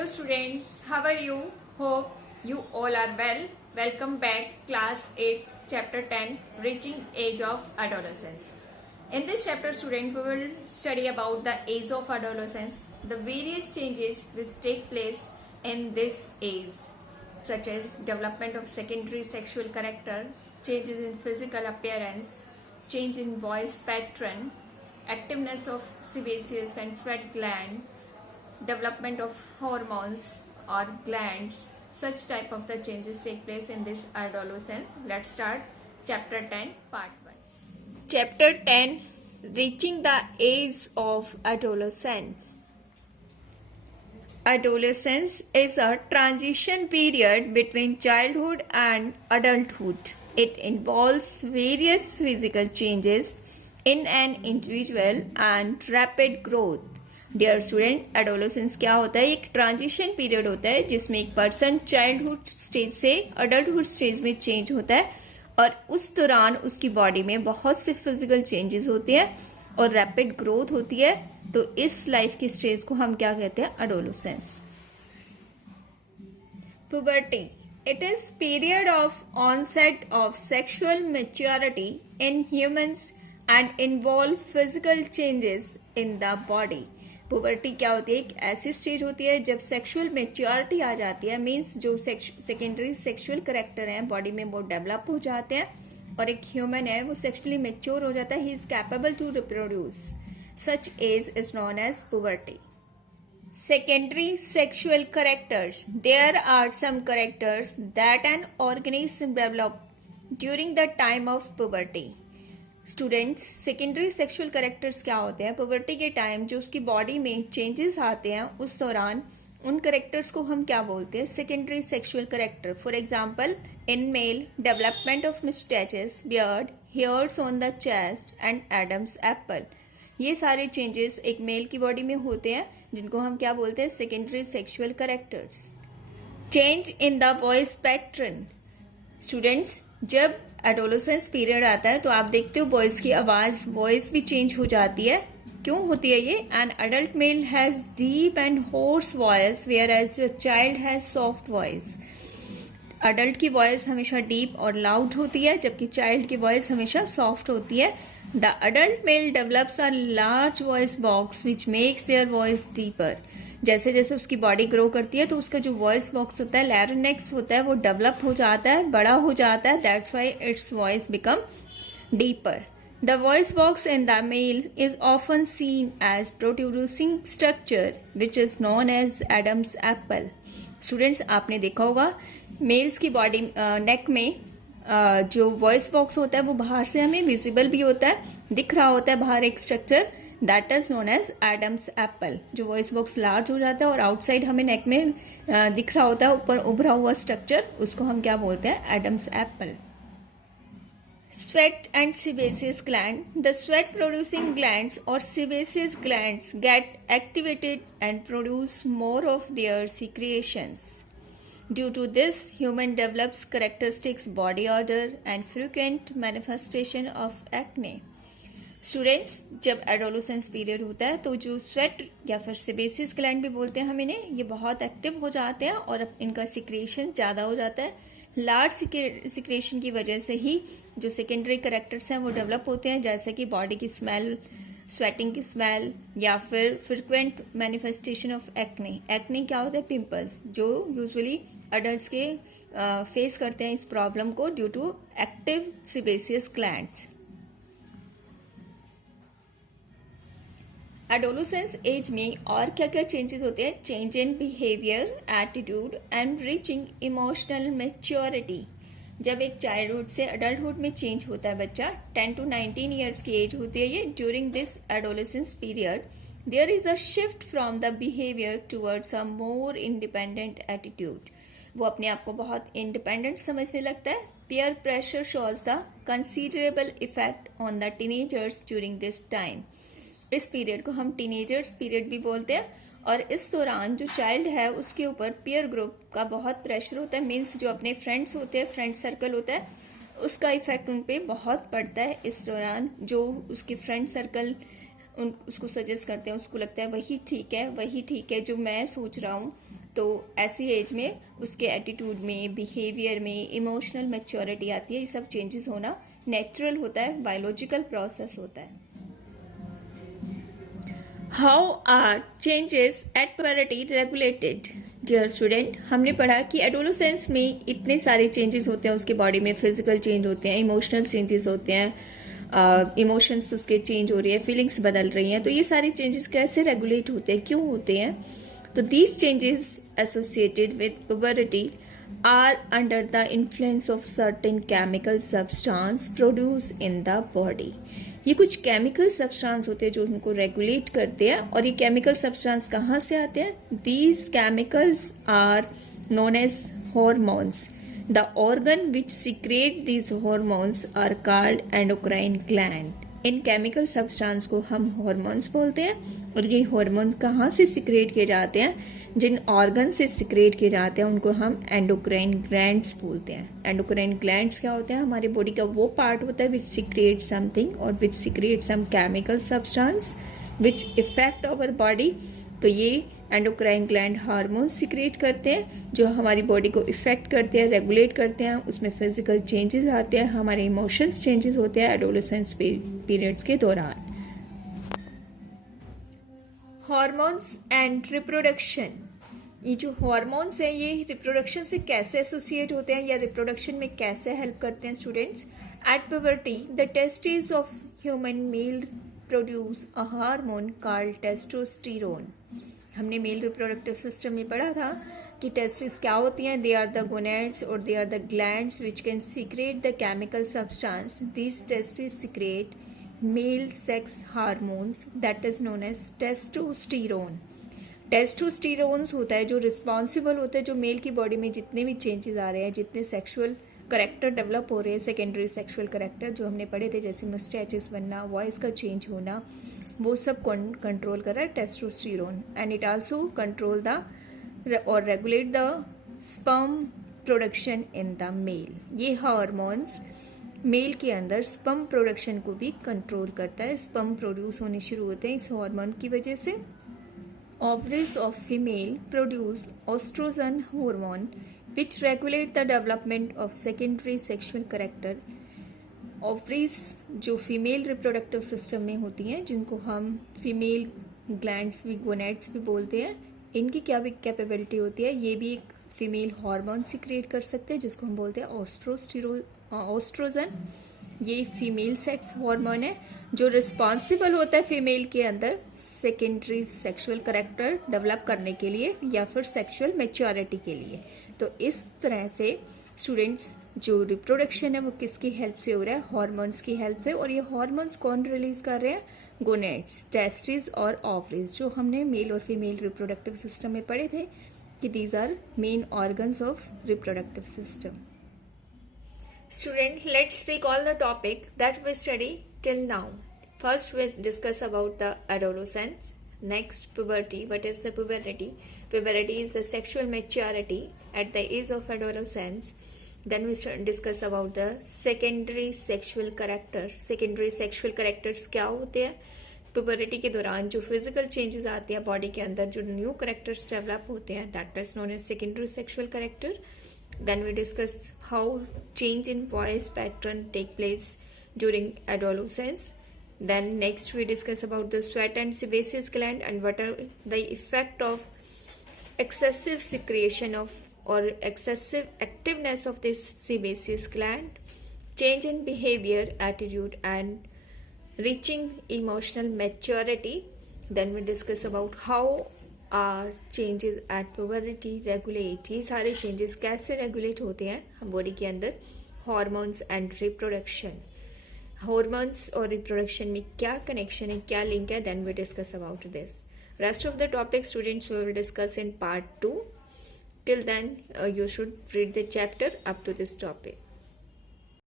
Hello students, how are you? Hope you all are well. Welcome back class 8 chapter 10 reaching age of adolescence. In this chapter student we will study about the age of adolescence, the various changes which take place in this age such as development of secondary sexual character, changes in physical appearance, change in voice pattern, activeness of sebaceous and sweat gland, development of hormones or glands. Such type of the changes take place in this adolescence. Let's start chapter 10 part 1. Chapter 10 reaching the age of adolescence. Adolescence is a transition period between childhood and adulthood. It involves various physical changes in an individual and rapid growth. Dear student, adolescence क्या होता है? एक transition period होता है जिसमें एक person childhood stage से adulthood stage में चेंज होता है और उस दौरान उसकी बॉडी में बहुत से फिजिकल चेंजेस होते हैं और रैपिड ग्रोथ होती है. तो इस लाइफ की स्टेज को हम क्या कहते हैं? Adolescence. Puberty. It is period of onset of sexual maturity in humans and involve physical changes in the body. Puberty क्या होती है? एक ऐसी स्टेज होती है जब सेक्सुअल मेच्योरिटी आ जाती है. मीन्स जो सेकेंडरी सेक्सुअल करेक्टर हैं बॉडी में वो डेवलप हो जाते हैं और एक ह्यूमन है वो सेक्सुअली मेच्योर हो जाता है. He is capable to reproduce. Such age is known as puberty. Secondary sexual characters. There are some characters that an organism develop during the time of puberty. Students, secondary sexual characters क्या होते हैं? Puberty के time जो उसकी body में changes आते हैं उस दौरान उन करेक्टर्स को हम क्या बोलते हैं? Secondary sexual character. For example, in male development of moustaches, beard, hairs on the chest and Adam's apple. ये सारे चेंजेस एक मेल की बॉडी में होते हैं जिनको हम क्या बोलते हैं? Secondary sexual characters. Change in the voice pattern. Students, जब एडोलेसेंस पीरियड आता है तो आप देखते हो बॉयज की आवाज वॉइस भी चेंज हो जाती है. क्यों होती है ये? An adult male has deep and hoarse voice where as a child has soft voice. Adult की वॉइस हमेशा डीप और लाउड होती है जबकि चाइल्ड की वॉइस हमेशा सॉफ्ट होती है. The adult mail develops a large voice box which makes their voice deeper. जैसे जैसे उसकी बॉडी ग्रो करती है तो उसका जो वॉइस बॉक्स होता है, लैरिंक्स होता है, वो डेवलप हो जाता है, बड़ा हो जाता है. That's why its voice become deeper. The voice box in the male is often seen as producing structure which is known as Adam's apple. Students, आपने देखा होगा मेल्स की बॉडी नेक में जो वॉइस बॉक्स होता है वो बाहर से हमें विजिबल भी होता है, दिख रहा होता है बाहर एक structure. That is known as Adam's apple. जो वॉइस बॉक्स लार्ज हो जाता है और आउटसाइड हमें नेक में दिख रहा होता है ऊपर उभरा हुआ स्ट्रक्चर, उसको हम क्या बोलते हैं? Adam's apple. Sweat and sebaceous gland. The sweat producing glands or sebaceous glands get activated and produce more of their secretions. Due to this, human develops characteristics body odor and frequent manifestation of acne. Students, जब adolescence period होता है तो जो sweat या फिर sebaceous gland भी बोलते हैं हम इन्हें, ये बहुत एक्टिव हो जाते हैं और इनका सिक्रेशन ज़्यादा हो जाता है. लार्ज सिक्रेशन की वजह से ही जो सेकेंडरी करेक्टर्स हैं वो डेवलप होते हैं, जैसे कि बॉडी की स्मेल, स्वेटिंग की स्मेल या फिर frequent manifestation of acne. Acne क्या होता है? पिंपल्स, जो यूजुअली अडल्ट्स के फेस करते हैं इस प्रॉब्लम को due to active sebaceous glands. Adolescence age में और क्या क्या चेंजेस होते हैं? Change in behaviour, attitude and reaching emotional maturity. जब एक चाइल्डहुड से अडल्टहुड में चेंज होता है बच्चा, 10 to 19 ईयर्स की एज होती है ये. During this adolescence period there is a shift from the behaviour towards a more independent attitude. वो अपने आप को बहुत इंडिपेंडेंट समझने लगता है. Peer pressure shows the considerable effect on the teenagers during this time. इस पीरियड को हम टीनेजर्स पीरियड भी बोलते हैं और इस दौरान जो चाइल्ड है उसके ऊपर पीयर ग्रुप का बहुत प्रेशर होता है. मीन्स जो अपने फ्रेंड्स होते हैं, फ्रेंड सर्कल होता है, उसका इफेक्ट उन पे बहुत पड़ता है. इस दौरान जो उसके फ्रेंड सर्कल उसको सजेस्ट करते हैं, उसको लगता है वही ठीक है जो मैं सोच रहा हूँ, तो ऐसी एज में उसके एटीट्यूड में, बिहेवियर में, इमोशनल मैच्योरिटी आती है। ये सब चेंजेस होना नेचुरल होता है, बायोलॉजिकल प्रोसेस होता है। How are changes at puberty regulated? Dear student, हमने पढ़ा कि एडोलेसेंस में इतने सारे चेंजेस होते हैं उसके बॉडी में। फिजिकल चेंज होते हैं, इमोशनल चेंजेस होते हैं, इमोशंस उसके चेंज हो रही है, फीलिंग्स बदल रही हैं। तो ये सारे चेंजेस कैसे रेगुलेट होते हैं, क्यों होते हैं? तो these changes associated with puberty are under the influence of certain chemical substance produced in the body। ये कुछ केमिकल सब्सटेंस होते हैं जो उनको रेगुलेट करते हैं। और ये केमिकल सब्सटेंस कहाँ से आते हैं? These chemicals are known as hormones. The organ which secrete these hormones are called endocrine gland. इन केमिकल सब्सटेंस को हम हॉर्मोन्स बोलते हैं। और ये हॉर्मोन्स कहाँ से सिक्रेट किए जाते हैं? जिन ऑर्गन से सिक्रेट किए जाते हैं उनको हम एंडोक्राइन ग्लैंड्स बोलते हैं। एंडोक्राइन ग्लैंड्स क्या होते हैं? हमारे बॉडी का वो पार्ट होता है विच सिक्रेट समथिंग और which secrete some chemical substance which effect our body. तो ये एंडोक्राइन ग्लैंड हार्मोन्स सिक्रेट करते हैं जो हमारी बॉडी को इफेक्ट करते हैं, रेगुलेट करते हैं। उसमें फिजिकल चेंजेस आते हैं, हमारे इमोशंस चेंजेस होते हैं एडोलेसेंस पीरियड्स के दौरान। Hormones and reproduction. ये जो हॉर्मोन्स हैं ये रिप्रोडक्शन से कैसे एसोसिएट होते हैं या रिप्रोडक्शन में कैसे हेल्प करते हैं students? At puberty the testis of human male produce a hormone called testosterone. हमने मेल रिप्रोडक्टिव सिस्टम में पढ़ा था कि टेस्टिस क्या होती हैं? दे आर द गोनेड्स और they are the glands which can secrete the chemical substance. These testes secrete male sex hormones that is known as testosterone. Testosterones होता है जो रिस्पॉन्सिबल होता है जो मेल की बॉडी में जितने भी चेंजेस आ रहे हैं, जितने सेक्सुअल करेक्टर डेवलप हो रहे हैं, सेकेंडरी सेक्सुअल करेक्टर जो हमने पढ़े थे, जैसे मस्टैचेस बनना, वॉइस का चेंज होना, वो सब कंट्रोल कर रहा है testosterone. And it also control the और regulate the sperm production in the male. ये हार्मोन्स मेल के अंदर स्पर्म प्रोडक्शन को भी कंट्रोल करता है। स्पर्म प्रोड्यूस होने शुरू होते हैं इस हार्मोन की वजह से। Ovaries of female produce estrogen hormone which regulate the development of secondary sexual character। Ovaries जो फीमेल रिप्रोडक्टिव सिस्टम में होती हैं, जिनको हम फीमेल ग्लैंड्स भी, गोनेड्स भी बोलते हैं, इनकी क्या भी कैपेबिलिटी होती है? ये भी एक फीमेल हार्मोन सिक्रिएट कर सकते हैं जिसको हम बोलते हैं ओस्ट्रोजन। ये फीमेल सेक्स हार्मोन है जो रिस्पॉन्सिबल होता है फीमेल के अंदर सेकेंडरी सेक्सुअल करेक्टर डेवलप करने के लिए या फिर सेक्सुअल मैच्योरिटी के लिए। तो इस तरह से स्टूडेंट्स जो रिप्रोडक्शन है वो किसकी हेल्प से हो रहा है? हार्मोन्स की हेल्प से। और ये हार्मोन्स कौन रिलीज कर रहे हैं? गोनेड्स, टेस्टिस और ओवरीज, जो हमने मेल और फीमेल रिप्रोडक्टिव सिस्टम में पढ़े थे कि these are main organs of reproductive system. Student, let's recall the topic that we study till now. First, we discuss about the adolescence. Next, puberty. What is the puberty? Puberty is the sexual maturity at the age of adolescence. Then we discuss about the secondary sexual character. Secondary sexual characters क्या होते हैं? Puberty के दौरान जो physical changes आते हैं body के अंदर, जो न्यू करेक्टर्स डेवलप होते हैं, that is known as secondary sexual character. Then we discuss how change in voice pattern take place during adolescence. Then next we discuss about the sweat and sebaceous gland and what are the effect of excessive secretion of or excessive activeness of this sebaceous gland, change in behavior, attitude and reaching emotional maturity. Then we discuss about how are changes at puberty regulate. ये सारे changes कैसे regulate होते हैं हम body के अंदर? Hormones and reproduction. Hormones और reproduction में क्या कनेक्शन है, क्या लिंक है? Then we discuss about this. Rest of the topic students we will discuss in part 2। Till then you should read the chapter up to this topic.